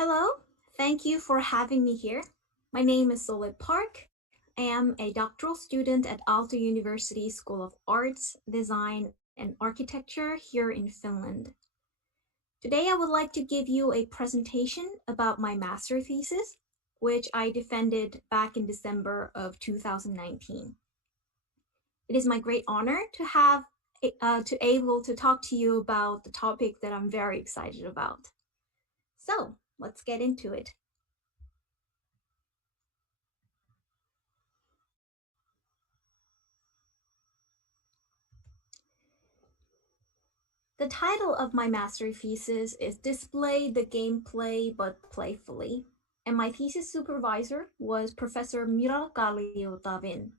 Hello, thank you for having me here. My name is Solip Park. I am a doctoral student at Aalto University School of Arts, Design, and Architecture here in Finland. Today, I would like to give you a presentation about my master thesis, which I defended back in December of 2019. It is my great honor to have to able to talk to you about the topic that I'm very excited about. So let's get into it. The title of my master thesis is Display the Gameplay but Playfully, and my thesis supervisor was Professor Mira Tavin.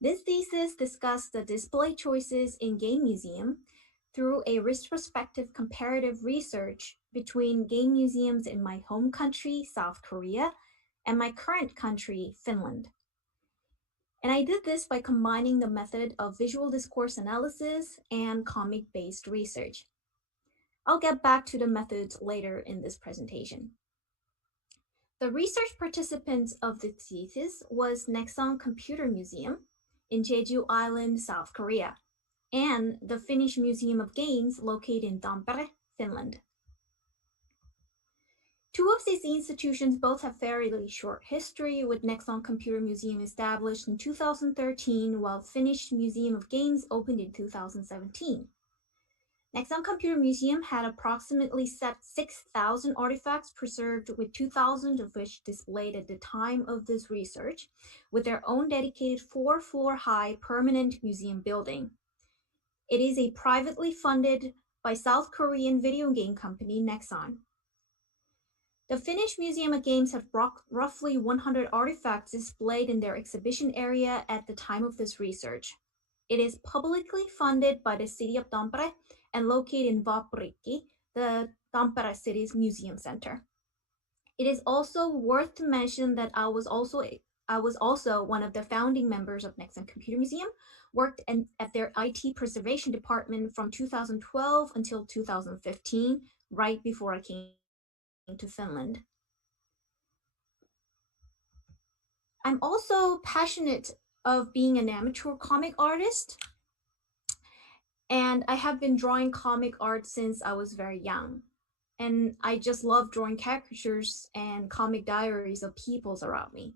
This thesis discussed the display choices in Game Museum through a retrospective comparative research between game museums in my home country, South Korea, and my current country, Finland. And I did this by combining the method of visual discourse analysis and comic-based research. I'll get back to the methods later in this presentation. The research participants of the thesis was Nexon Computer Museum in Jeju Island, South Korea, and the Finnish Museum of Games located in Tampere, Finland. Two of these institutions both have fairly short history, with Nexon Computer Museum established in 2013, while Finnish Museum of Games opened in 2017. Nexon Computer Museum had approximately 6,000 artifacts preserved, with 2,000 of which displayed at the time of this research, with their own dedicated 4-floor high permanent museum building. It is a privately funded by South Korean video game company Nexon. The Finnish Museum of Games have roughly 100 artifacts displayed in their exhibition area at the time of this research. It is publicly funded by the city of Tampere and located in Vapurikki, the Tampere city's museum center. It is also worth to mention that I was also one of the founding members of Nexon Computer Museum, worked at their IT preservation department from 2012 until 2015, right before I came to Finland. I'm also passionate of being an amateur comic artist, and I have been drawing comic art since I was very young. And I just love drawing caricatures and comic diaries of peoples around me.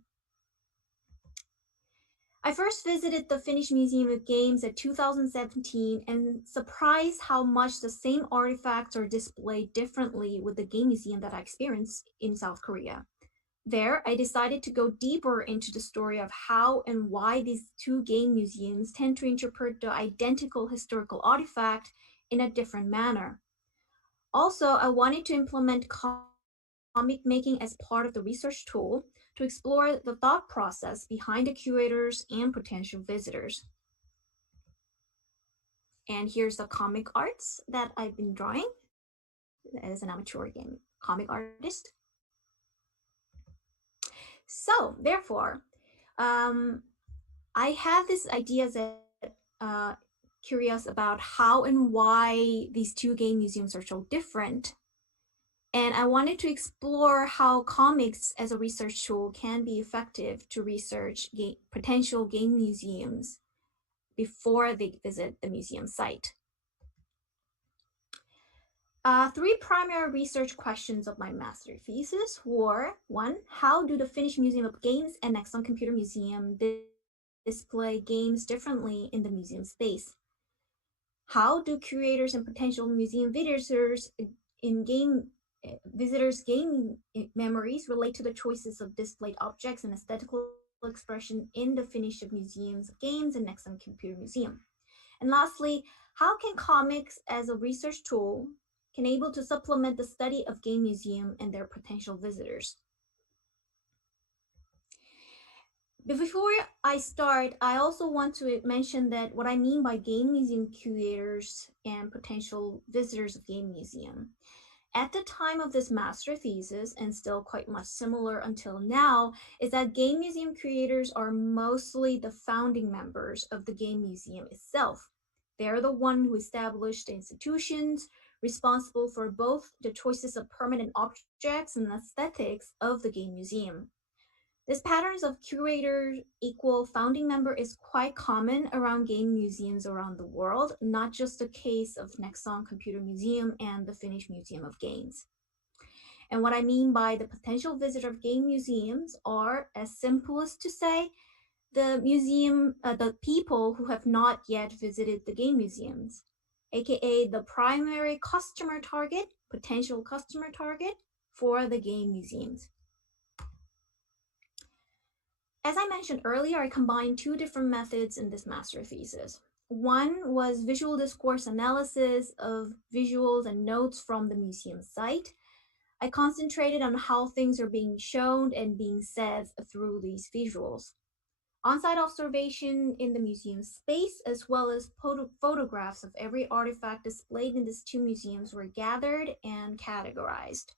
I first visited the Finnish Museum of Games in 2017 and surprised how much the same artifacts are displayed differently with the game museum that I experienced in South Korea. There, I decided to go deeper into the story of how and why these two game museums tend to interpret the identical historical artifact in a different manner. Also, I wanted to implement comic making as part of the research tool to explore the thought process behind the curators and potential visitors. And here's the comic arts that I've been drawing as an amateur game comic artist. So, therefore, I have this idea that curious about how and why these two game museums are so different. And I wanted to explore how comics as a research tool can be effective to research potential game museums before they visit the museum site. Three primary research questions of my master thesis were: one, how do the Finnish Museum of Games and Nexon Computer Museum display games differently in the museum space? How do curators and potential museum visitors game memories relate to the choices of displayed objects and aesthetical expression in the Finnish Museums of Games and Nexon Computer Museum? And lastly, how can comics as a research tool can able to supplement the study of game museum and their potential visitors? Before I start, I also want to mention that what I mean by game museum curators and potential visitors of game museum. At the time of this master thesis, and still quite much similar until now, is that game museum curators are mostly the founding members of the game museum itself. They're the one who established the institutions, responsible for both the choices of permanent objects and aesthetics of the game museum. This patterns of curator equal founding member is quite common around game museums around the world, not just the case of Nexon Computer Museum and the Finnish Museum of Games. And what I mean by the potential visitor of game museums are as simple as to say the people who have not yet visited the game museums, aka the primary customer target, potential customer target for the game museums. As I mentioned earlier, I combined two different methods in this master thesis. One was visual discourse analysis of visuals and notes from the museum site. I concentrated on how things are being shown and being said through these visuals. On-site observation in the museum space, as well as photographs of every artifact displayed in these two museums were gathered and categorized.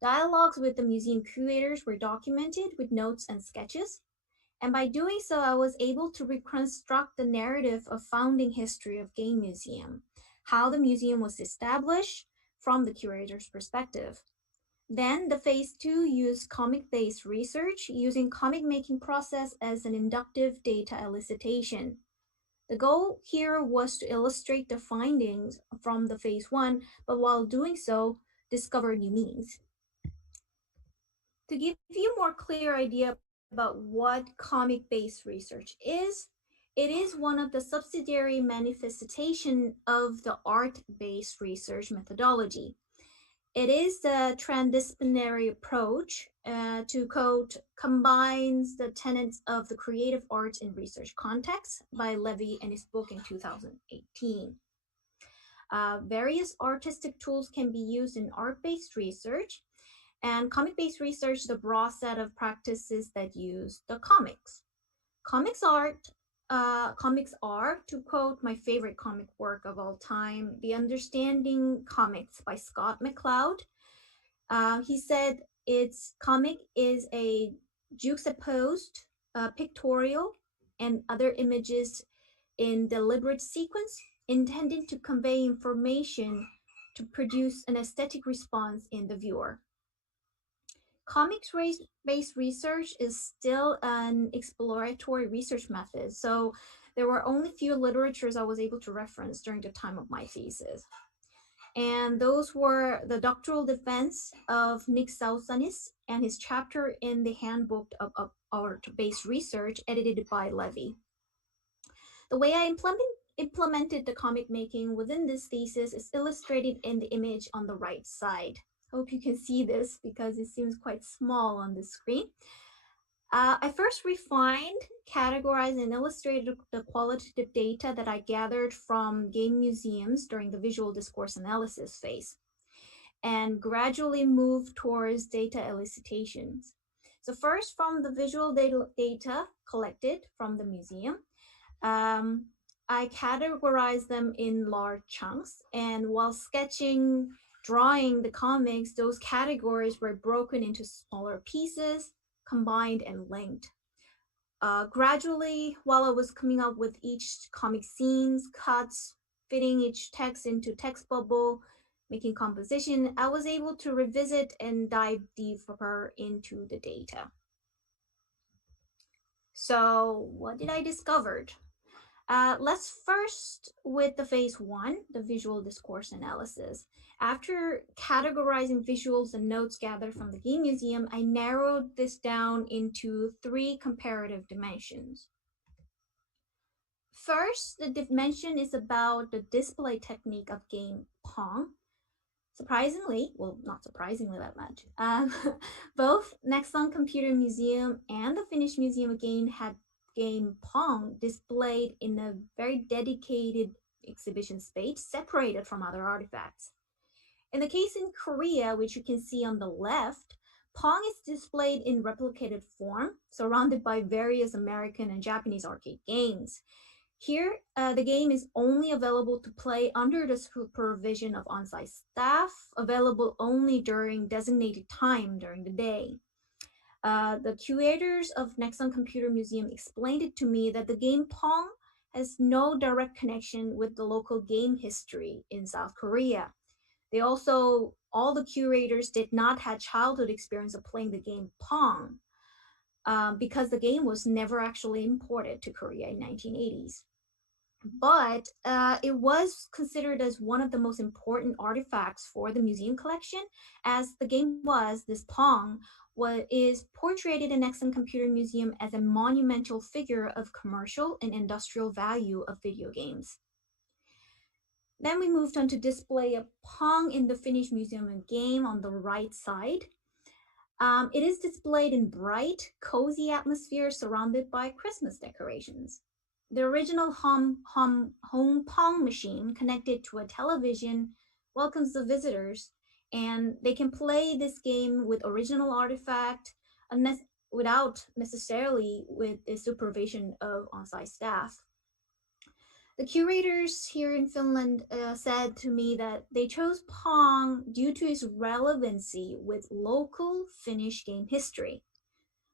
Dialogues with the museum curators were documented with notes and sketches, and by doing so, I was able to reconstruct the narrative of founding history of Game Museum, how the museum was established from the curator's perspective. Then the phase 2 used comic-based research using comic making process as an inductive data elicitation. The goal here was to illustrate the findings from the phase 1, but while doing so, discover new meanings. To give you a more clear idea about what comic-based research is, it is one of the subsidiary manifestation of the art-based research methodology. It is the transdisciplinary approach to quote, combines the tenets of the creative arts in research context by Levy in his book in 2018. Various artistic tools can be used in art-based research, and comic-based research is a broad set of practices that use the comics. Comics are, to quote my favorite comic work of all time, The Understanding Comics by Scott McCloud. He said its comic is a juxtaposed pictorial and other images in deliberate sequence intended to convey information to produce an aesthetic response in the viewer. Comics-based research is still an exploratory research method, so there were only few literatures I was able to reference during the time of my thesis. And those were the doctoral defense of Nick Sausanis and his chapter in the Handbook of Art-Based Research edited by Levy. The way I implemented the comic making within this thesis is illustrated in the image on the right side. Hope you can see this because it seems quite small on the screen. I first refined, categorized, and illustrated the qualitative data that I gathered from game museums during the visual discourse analysis phase, and gradually moved towards data elicitations. So first, from the visual data collected from the museum, I categorized them in large chunks, and while sketching, drawing the comics, those categories were broken into smaller pieces, combined and linked. Gradually, while I was coming up with each comic scenes, cuts, fitting each text into text bubble, making composition, I was able to revisit and dive deeper into the data. So what did I discover? Let's first with the phase 1, the visual discourse analysis. After categorizing visuals and notes gathered from the game museum, I narrowed this down into 3 comparative dimensions. First, the dimension is about the display technique of game Pong. Surprisingly, well, not surprisingly that much, both Nexon Computer Museum and the Finnish Museum again had game Pong displayed in a very dedicated exhibition space separated from other artifacts. In the case in Korea, which you can see on the left, Pong is displayed in replicated form, surrounded by various American and Japanese arcade games. Here, the game is only available to play under the supervision of on-site staff, available only during designated time during the day. The curators of Nexon Computer Museum explained it to me that the game Pong has no direct connection with the local game history in South Korea. All the curators did not have childhood experience of playing the game Pong, because the game was never actually imported to Korea in 1980s. But it was considered as one of the most important artifacts for the museum collection, as the game was, this Pong, is portrayed in the Nexon Computer Museum as a monumental figure of commercial and industrial value of video games. Then we moved on to display a Pong in the Finnish Museum of Game on the right side. It is displayed in bright, cozy atmosphere surrounded by Christmas decorations. The original home Pong machine connected to a television welcomes the visitors, and they can play this game with original artifact without necessarily with the supervision of on-site staff. The curators here in Finland said to me that they chose Pong due to its relevancy with local Finnish game history.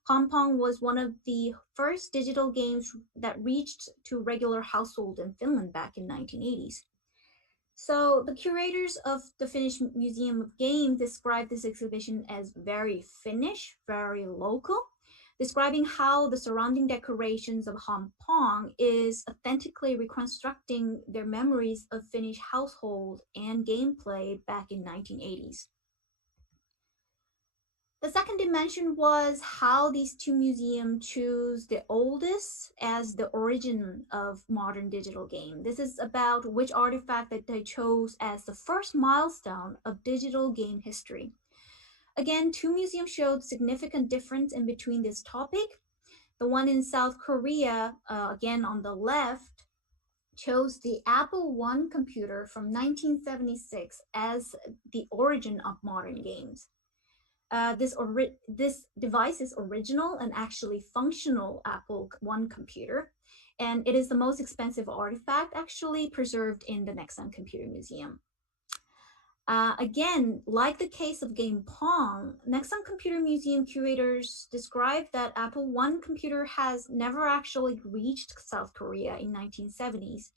Pong was one of the first digital games that reached to regular household in Finland back in 1980s. So the curators of the Finnish Museum of Games described this exhibition as very Finnish, very local, describing how the surrounding decorations of Pong is authentically reconstructing their memories of Finnish household and gameplay back in 1980s. The second dimension was how these two museums choose the oldest as the origin of modern digital game. This is about which artifact that they chose as the first milestone of digital game history. Again, two museums showed significant difference in between this topic. The one in South Korea, again on the left, chose the Apple I computer from 1976 as the origin of modern games. This device is original and actually functional Apple I computer, and it is the most expensive artifact actually preserved in the Nexon Computer Museum. Again, like the case of game Pong, Nexon Computer Museum curators described that Apple I computer has never actually reached South Korea in 1970s,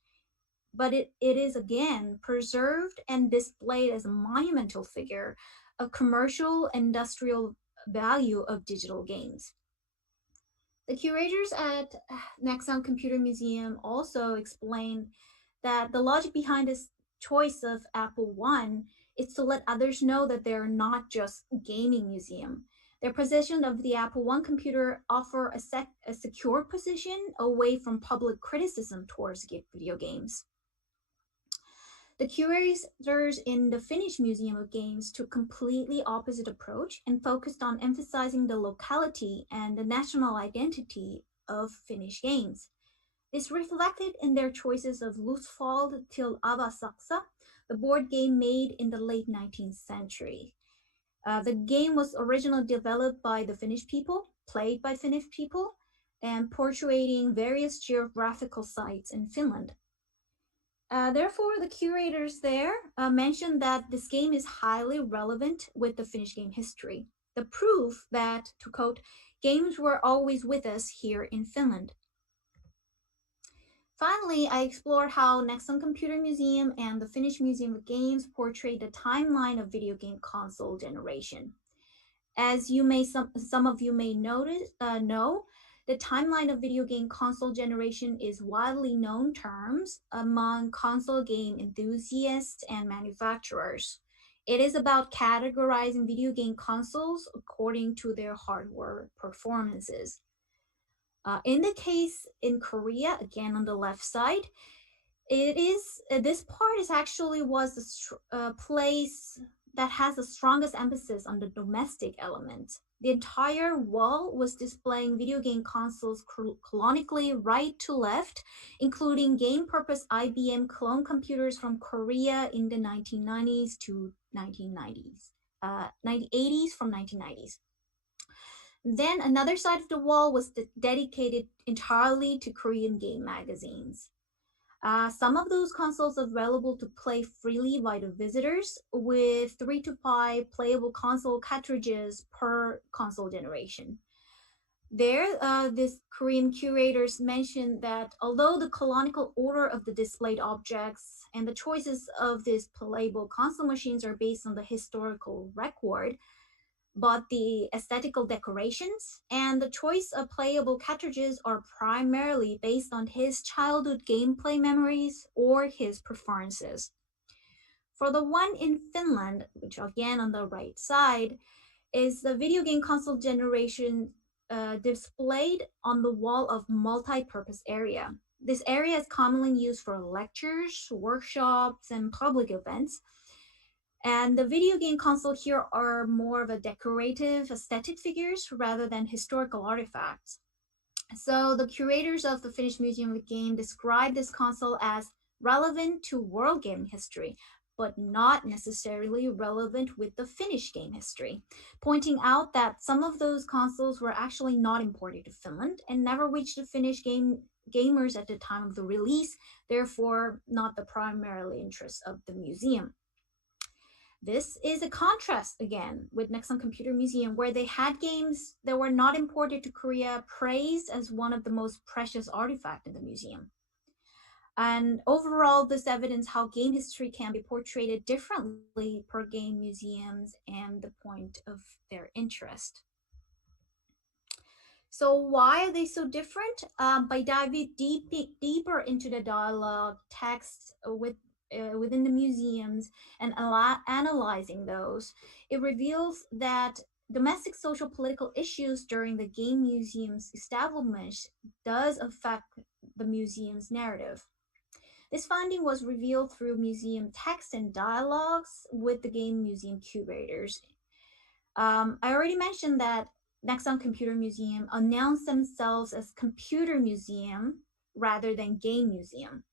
but it is again preserved and displayed as a monumental figure of commercial industrial value of digital games. The curators at Nexon Computer Museum also explained that the logic behind this choice of Apple I is to let others know that they're not just gaming museum. Their position of the Apple I computer offer a secure position away from public criticism towards video games. The curators in the Finnish Museum of Games took completely opposite approach and focused on emphasizing the locality and the national identity of Finnish games. This reflected in their choices of Lusfald till Avasaksa, the board game made in the late 19th century. The game was originally developed by the Finnish people, played by Finnish people, and portraying various geographical sites in Finland. Therefore, the curators there mentioned that this game is highly relevant with the Finnish game history. The proof that, to quote, games were always with us here in Finland. Finally, I explored how Nexon Computer Museum and the Finnish Museum of Games portrayed the timeline of video game console generation. As some of you may know, the timeline of video game console generation is widely known terms among console game enthusiasts and manufacturers. It is about categorizing video game consoles according to their hardware performances. In the case in Korea, again on the left side, this part is actually was the place that has the strongest emphasis on the domestic element. The entire wall was displaying video game consoles chronologically right to left, including game purpose IBM clone computers from Korea in the 1990s to 1990s, 1980s from 1990s. Then another side of the wall was dedicated entirely to Korean game magazines. Some of those consoles are available to play freely by the visitors, with 3 to 5 playable console cartridges per console generation. There, this Korean curators mentioned that although the canonical order of the displayed objects and the choices of these playable console machines are based on the historical record, but the aesthetical decorations and the choice of playable cartridges are primarily based on his childhood gameplay memories or his preferences. For the one in Finland, which again on the right side, is the video game console generation displayed on the wall of multi-purpose area. This area is commonly used for lectures, workshops, and public events. And the video game console here are more of a decorative aesthetic figures rather than historical artifacts. So the curators of the Finnish Museum of Game describe this console as relevant to world gaming history, but not necessarily relevant with the Finnish game history, pointing out that some of those consoles were actually not imported to Finland and never reached the Finnish gamers at the time of the release, therefore not the primarily interest of the museum. This is a contrast again with Nexon Computer Museum, where they had games that were not imported to Korea praised as one of the most precious artifacts in the museum. And overall, this evidence how game history can be portrayed differently per game museums and the point of their interest. So why are they so different? By diving deeper into the dialogue text within the museums and analyzing those, it reveals that domestic social political issues during the game museum's establishment does affect the museum's narrative. This finding was revealed through museum text and dialogues with the game museum curators. I already mentioned that Nexon Computer Museum announced themselves as Computer Museum rather than Game Museum.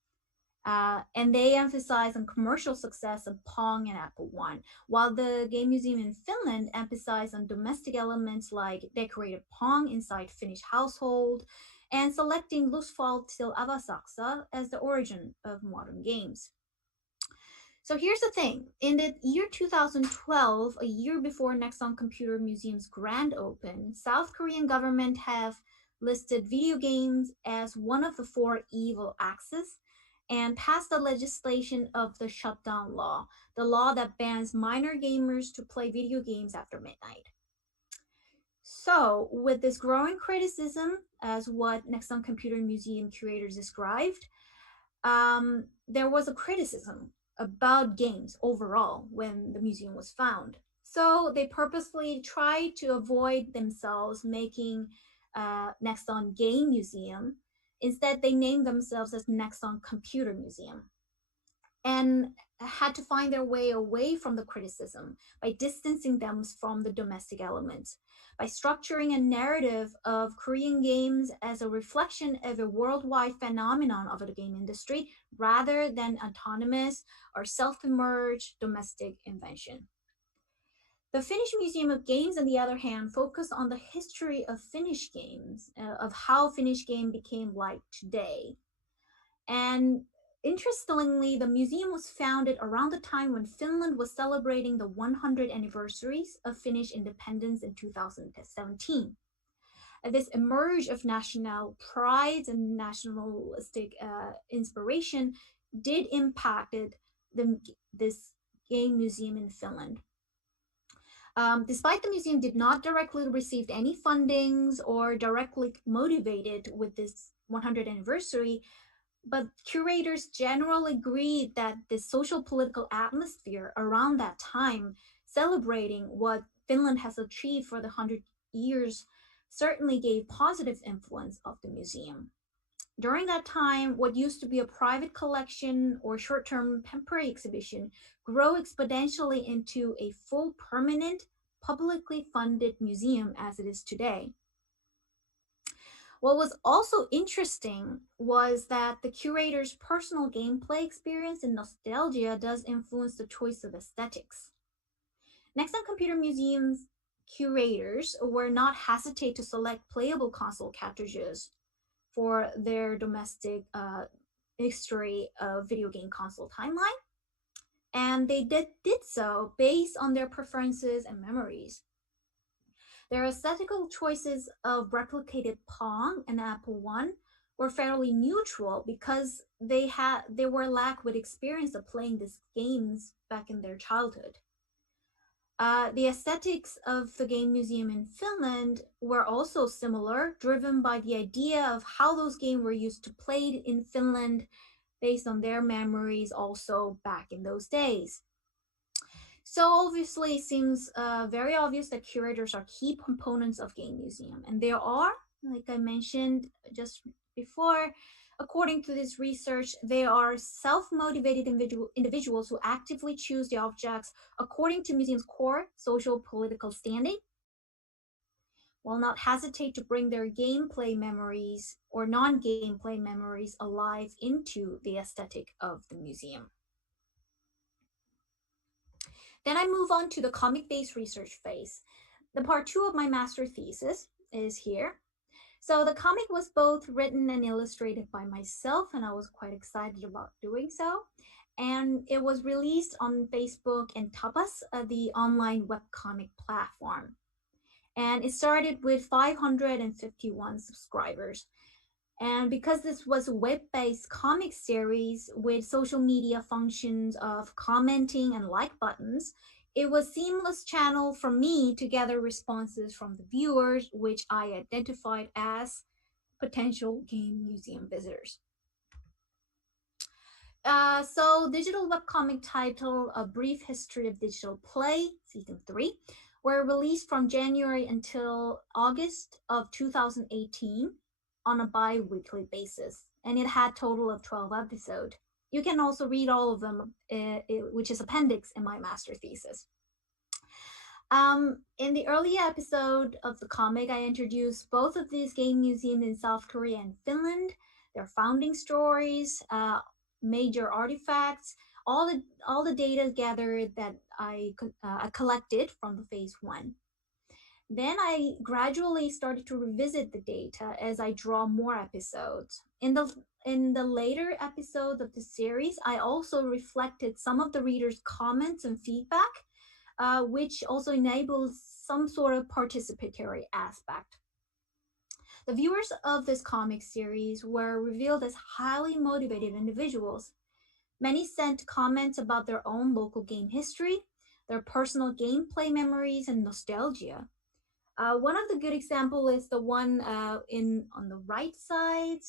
And they emphasize on commercial success of Pong and Apple One, while the Game Museum in Finland emphasized on domestic elements like decorated Pong inside Finnish household and selecting Lusfall till Avasaksa as the origin of modern games. So here's the thing. In the year 2012, a year before Nexon Computer Museum's grand open, South Korean government have listed video games as one of the four evil axes and passed the legislation of the shutdown law, the law that bans minor gamers to play video games after midnight. So, with this growing criticism, as what Nexon Computer Museum curators described, there was a criticism about games overall when the museum was found. So they purposely tried to avoid themselves making Nexon Game Museum. Instead, they named themselves as Nexon Computer Museum and had to find their way away from the criticism by distancing them from the domestic elements, by structuring a narrative of Korean games as a reflection of a worldwide phenomenon of the game industry rather than autonomous or self-emerged domestic invention. The Finnish Museum of Games, on the other hand, focused on the history of Finnish games, of how Finnish game became like today. And interestingly, the museum was founded around the time when Finland was celebrating the 100th anniversaries of Finnish independence in 2017. This emerge of national pride and nationalistic inspiration did impacted this game museum in Finland. Despite the museum did not directly receive any fundings or directly motivated with this 100th anniversary, but curators generally agreed that the social political atmosphere around that time, celebrating what Finland has achieved for the 100 years, certainly gave positive influence of the museum. During that time, what used to be a private collection or short-term temporary exhibition grew exponentially into a full permanent, publicly funded museum as it is today. What was also interesting was that the curator's personal gameplay experience and nostalgia does influence the choice of aesthetics. Nexon Computer Museum's curators were not hesitate to select playable console cartridges for their domestic history of video game console timeline, and they did so based on their preferences and memories. Their aesthetical choices of replicated Pong and Apple One were fairly neutral because they were lack with experience of playing these games back in their childhood. The aesthetics of the game museum in Finland were also similar, driven by the idea of how those games were used to played in Finland based on their memories also back in those days. So obviously, it seems very obvious that curators are key components of game museum, and there are, like I mentioned just before, according to this research, they are self-motivated individuals who actively choose the objects according to museum's core social political standing, will not hesitate to bring their gameplay memories or non-gameplay memories alive into the aesthetic of the museum. Then I move on to the comic-based research phase. The part two of my master thesis is here. So the comic was both written and illustrated by myself, and I was quite excited about doing so. And it was released on Facebook and Tapas, the online webcomic platform. And it started with 551 subscribers. And because this was a web-based comic series with social media functions of commenting and like buttons, it was a seamless channel for me to gather responses from the viewers, which I identified as potential game museum visitors. So digital webcomic titled A Brief History of Digital Play, Season 3, were released from January until August of 2018 on a bi-weekly basis, and it had total of 12 episodes. You can also read all of them, which is appendix in my master thesis. In the early episode of the comic, I introduced both of these game museums in South Korea and Finland, their founding stories, major artifacts, all the data gathered that I collected from the phase one. Then I gradually started to revisit the data as I draw more episodes. In the later episodes of the series, I also reflected some of the readers' comments and feedback, which also enables some sort of participatory aspect. The viewers of this comic series were revealed as highly motivated individuals. Many sent comments about their own local game history, their personal gameplay memories, and nostalgia. One of the good example is the one in on the right side,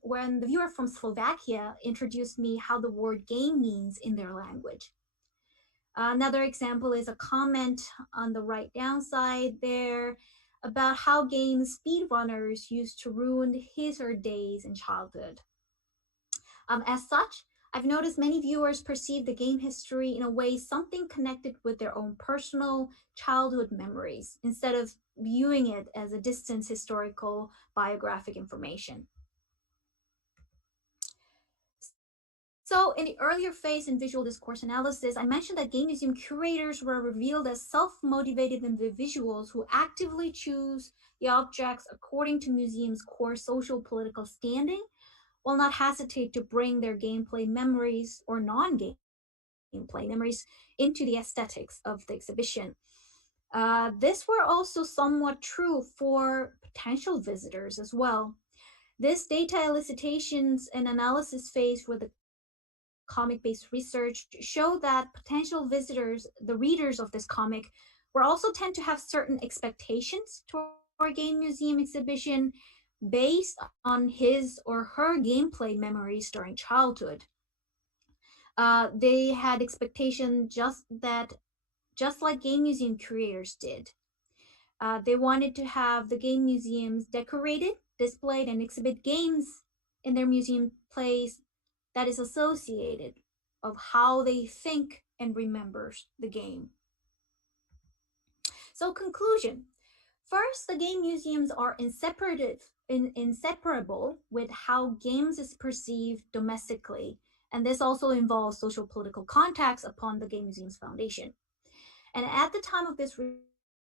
when the viewer from Slovakia introduced me how the word game means in their language. Another example is a comment on the right down side there about how game speedrunners used to ruin his or days in childhood. As such, I've noticed many viewers perceive the game history in a way something connected with their own personal childhood memories instead of viewing it as a distant historical biographic information. So in the earlier phase in visual discourse analysis, I mentioned that game museum curators were revealed as self-motivated individuals who actively choose the objects according to museum's core social political standing, will not hesitate to bring their gameplay memories or non-gameplay memories into the aesthetics of the exhibition. This were also somewhat true for potential visitors as well. This data elicitations and analysis phase for the comic-based research show that potential visitors, the readers of this comic, will also tend to have certain expectations toward a game museum exhibition based on his or her gameplay memories during childhood. They had expectation just like game museum curators did. They wanted to have the game museums decorated, displayed, and exhibit games in their museum place that is associated of how they think and remembers the game. So conclusion. First, the game museums are inseparable with how games is perceived domestically, and this also involves social political contacts upon the game museum's foundation. And at the time of this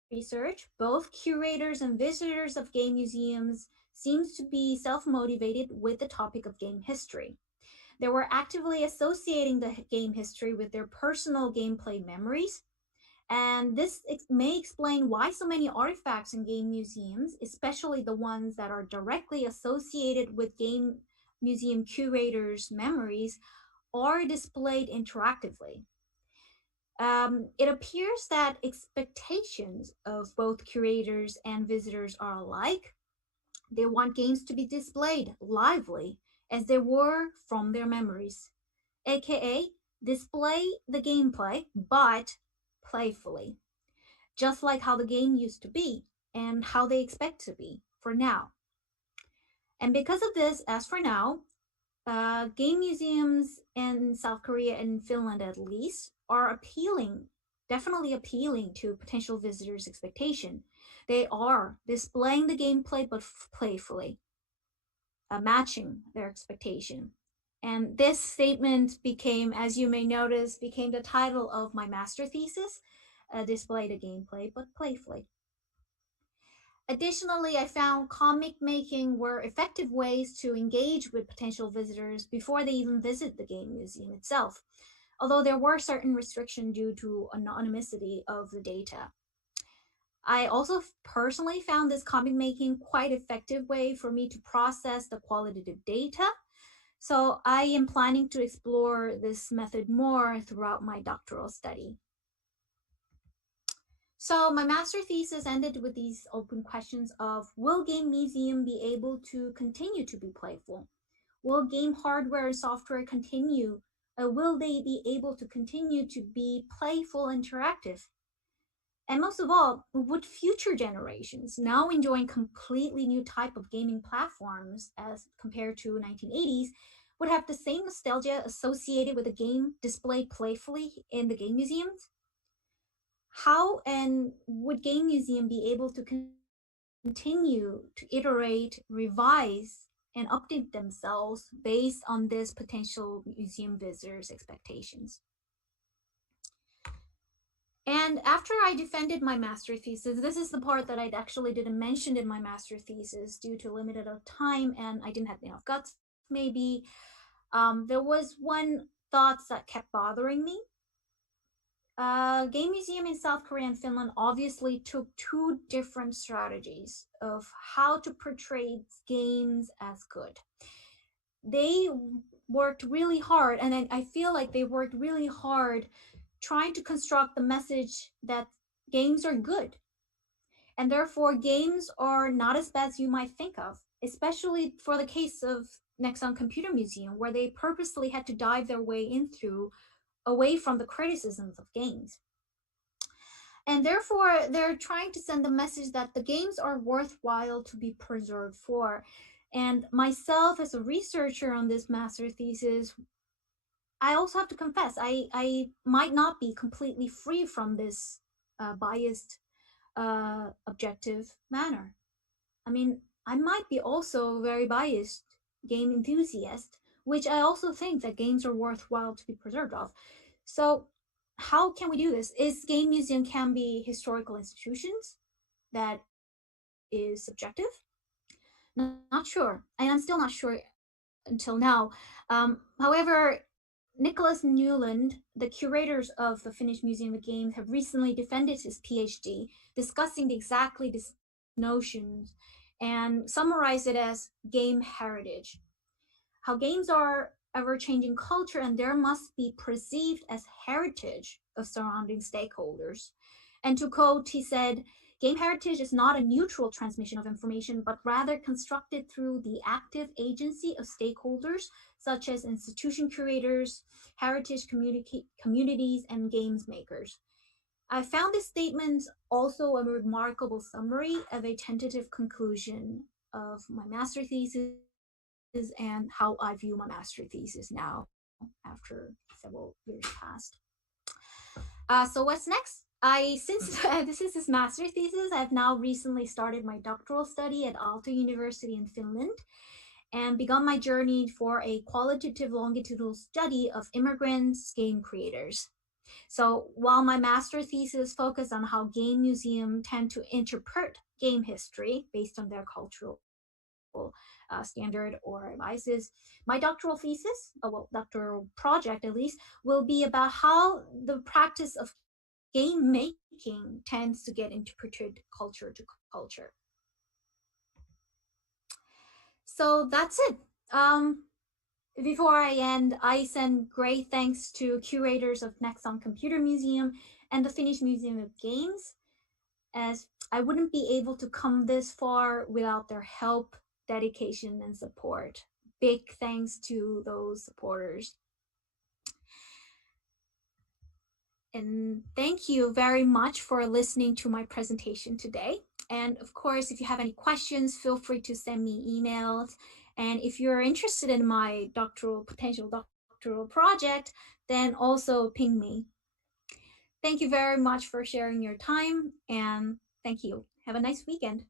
research, both curators and visitors of game museums seems to be self-motivated with the topic of game history. They were actively associating the game history with their personal gameplay memories, And this may explain why so many artifacts in game museums, especially the ones that are directly associated with game museum curators' memories, are displayed interactively. It appears that expectations of both curators and visitors are alike. They want games to be displayed lively as they were from their memories, aka display the gameplay but playfully, just like how the game used to be and how they expect to be for now. And because of this, as for now, game museums in South Korea and Finland, at least, are appealing, definitely appealing to potential visitors' expectation. They are displaying the gameplay but playfully, matching their expectation. And this statement became, as you may notice, became the title of my master thesis, Display the Gameplay but Playfully. Additionally, I found comic making were effective ways to engage with potential visitors before they even visit the game museum itself, although there were certain restrictions due to anonymity of the data. I also personally found this comic making quite effective way for me to process the qualitative data. So I am planning to explore this method more throughout my doctoral study. So my master thesis ended with these open questions of, will game museum be able to continue to be playful? Will game hardware and software continue? Will they be able to continue to be playful, interactive? And most of all, would future generations, now enjoying completely new type of gaming platforms as compared to 1980s, would have the same nostalgia associated with a game displayed playfully in the game museums? How and would game museum be able to continue to iterate, revise, and update themselves based on this potential museum visitors' expectations? And after I defended my master thesis, this is the part that I actually didn't mention in my master thesis due to limited of time and I didn't have enough guts, maybe. There was one thoughts that kept bothering me. Game museum in South Korea and Finland obviously took two different strategies of how to portray games as good. They worked really hard, and I feel like they worked really hard trying to construct the message that games are good, and therefore games are not as bad as you might think of, especially for the case of Nexon Computer Museum, where they purposely had to dive their way in through away from the criticisms of games. And therefore, they're trying to send the message that the games are worthwhile to be preserved for. And myself, as a researcher on this master thesis, I also have to confess, I might not be completely free from this biased, objective manner. I mean, I might be also very biased game enthusiast, which I also think that games are worthwhile to be preserved of. So, how can we do this? Is game museum can be historical institutions that is subjective? Not sure, and I'm still not sure until now. However, Nicholas Newland, the curators of the Finnish Museum of Games, have recently defended his PhD, discussing exactly this notions and summarize it as game heritage. How games are ever changing culture and there must be perceived as heritage of surrounding stakeholders. And to quote, he said, game heritage is not a neutral transmission of information, but rather constructed through the active agency of stakeholders, such as institution curators, heritage communities, and games makers. I found this statement also a remarkable summary of a tentative conclusion of my master thesis and how I view my master thesis now after several years passed. So what's next? Since this is this master thesis, I've now recently started my doctoral study at Aalto University in Finland and begun my journey for a qualitative longitudinal study of immigrants, game creators. So while my master thesis focused on how game museums tend to interpret game history based on their cultural standard or biases, my doctoral thesis, doctoral project at least, will be about how the practice of game making tends to get interpreted culture to culture. So that's it. Before I end, I send great thanks to curators of Nexon Computer Museum and the Finnish Museum of Games, as I wouldn't be able to come this far without their help, dedication, and support. Big thanks to those supporters. And thank you very much for listening to my presentation today. And of course, if you have any questions, feel free to send me emails. And if you're interested in my potential doctoral project, then also ping me. Thank you very much for sharing your time, and thank you. Have a nice weekend.